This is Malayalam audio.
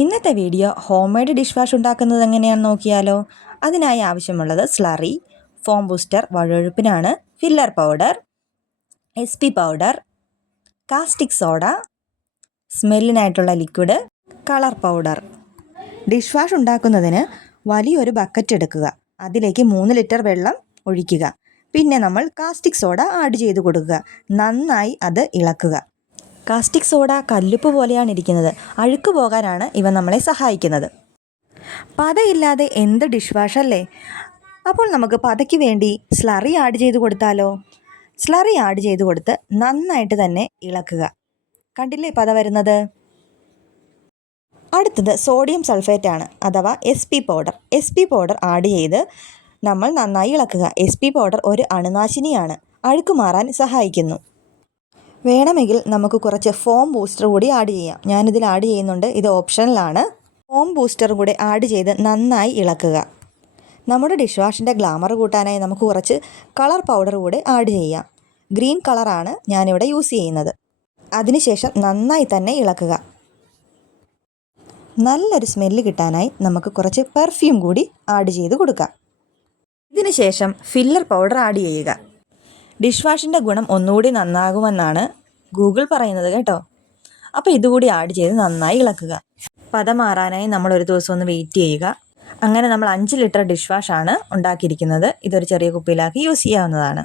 ഇന്നത്തെ video home made dish wash ഉണ്ടാക്കുന്നത് എങ്ങനെയാണെന്ന് നോക്കിയാലോ. അതിനായി ആവശ്യമുള്ളത് സ്ലറി, ഫോം ബൂസ്റ്റർ വഴുവഴുപ്പിനാണ്, filler powder, SP powder, caustic soda, സ്മെല്ലിനായിട്ടുള്ള liquid, colour powder. Dish wash ഉണ്ടാക്കുന്നതിന് വലിയൊരു ബക്കറ്റ് എടുക്കുക. അതിലേക്ക് 3 ലിറ്റർ വെള്ളം ഒഴിക്കുക. പിന്നെ നമ്മൾ കാസ്റ്റിക് സോഡ ആഡ് ചെയ്ത് കൊടുക്കുക. നന്നായി അത് ഇളക്കുക. കാസ്റ്റിക് സോഡ കല്ലുപ്പ് പോലെയാണ് ഇരിക്കുന്നത്. അഴുക്ക് പോകാനാണ് ഇവ നമ്മളെ സഹായിക്കുന്നത്. പതയില്ലാതെ എന്ത് ഡിഷ് വാഷ് അല്ലേ? അപ്പോൾ നമുക്ക് പതയ്ക്ക് വേണ്ടി സ്ലറി ആഡ് ചെയ്ത് കൊടുത്താലോ. സ്ലറി ആഡ് ചെയ്ത് കൊടുത്ത് നന്നായിട്ട് തന്നെ ഇളക്കുക. കണ്ടില്ലേ പത വരുന്നത്? അടുത്തത് സോഡിയം സൾഫേറ്റ് ആണ്, അഥവാ SP powder. SP powder add ചെയ്ത് നമ്മൾ നന്നായി ഇളക്കുക. SP പൗഡർ ഒരു അണുനാശിനിയാണ്, അഴുക്ക് മാറാൻ സഹായിക്കുന്നു. വേണമെങ്കിൽ നമുക്ക് കുറച്ച് ഫോം ബൂസ്റ്റർ കൂടി ആഡ് ചെയ്യാം. ഞാനിതിൽ ആഡ് ചെയ്യുന്നുണ്ട്, ഇത് ഓപ്ഷണലാണ്. ഫോം ബൂസ്റ്ററും കൂടെ ആഡ് ചെയ്ത് നന്നായി ഇളക്കുക. നമ്മുടെ ഡിഷ് വാഷിൻ്റെ ഗ്ലാമർ കൂട്ടാനായി നമുക്ക് കുറച്ച് കളർ പൗഡർ കൂടെ ആഡ് ചെയ്യാം. ഗ്രീൻ കളറാണ് ഞാനിവിടെ യൂസ് ചെയ്യുന്നത്. അതിനുശേഷം നന്നായി തന്നെ ഇളക്കുക. നല്ലൊരു സ്മെല്ല് കിട്ടാനായി നമുക്ക് കുറച്ച് പെർഫ്യൂം കൂടി ആഡ് ചെയ്ത് കൊടുക്കാം. ഇതിനുശേഷം ഫില്ലർ പൗഡർ ആഡ് ചെയ്യുക. ഡിഷ് വാഷിൻ്റെ ഗുണം ഒന്നുകൂടി നന്നാകുമെന്നാണ് ഗൂഗിൾ പറയുന്നത് കേട്ടോ. അപ്പോൾ ഇതുകൂടി ആഡ് ചെയ്ത് നന്നായി ഇളക്കുക. പത മാറാനായി നമ്മൾ ഒരു ദിവസം ഒന്ന് വെയിറ്റ് ചെയ്യുക. അങ്ങനെ നമ്മൾ 5 ലിറ്റർ ഡിഷ് വാഷാണ് ഉണ്ടാക്കിയിരിക്കുന്നത്. ഇതൊരു ചെറിയ കുപ്പിയിലാക്കി യൂസ് ചെയ്യാവുന്നതാണ്.